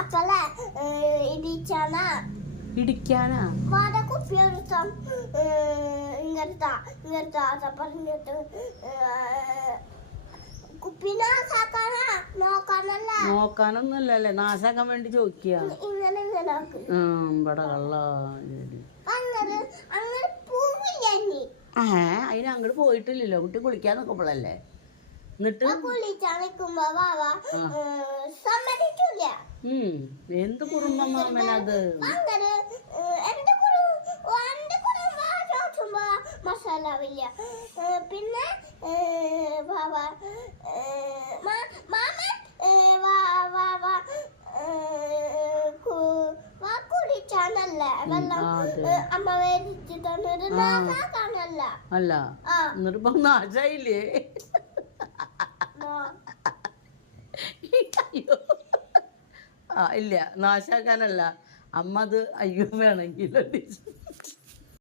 അപ്പളെ ഇടിച്ചാനാ ഇടിക്കാനാ കുപ്പിയെടുത്താം ഇങ്ങനത്തെ പറഞ്ഞിട്ട് കുപ്പി നാശാക്കാനാ നോക്കാനൊന്നുമല്ലല്ലേ നാശാക്കാൻ വേണ്ടി ചോദിക്കുക ഇങ്ങനെ ഇവിടെ കള്ള അങ്ങനെ പോവില്ല അതിന് അങ്ങോട്ട് പോയിട്ടില്ലല്ലോ കുട്ടി കുളിക്കാൻ നിൽക്കുമ്പോഴല്ലേ എന്നിട്ട് കുളിച്ചാൻ നിൽക്കുമ്പോ വാവ സമ്മതിക്കില്ല. എന്ത് കുറുമ്പ മാമനത് എന്റെ കുറുമ്പോ മസാലാവില്ല. പിന്നെ വാവ മാമൻ വാവ കുടിച്ചാനല്ല വെള്ളം അമ്മ മേടിച്ചു തന്നത് നാശാക്കാനല്ല. അല്ല എന്നിട്ടിപ്പോ നാശായില്ലേ? അയ്യോ ഇല്ല നാശാക്കാനല്ല അമ്മ അത് അയ്യോ വേണമെങ്കിൽ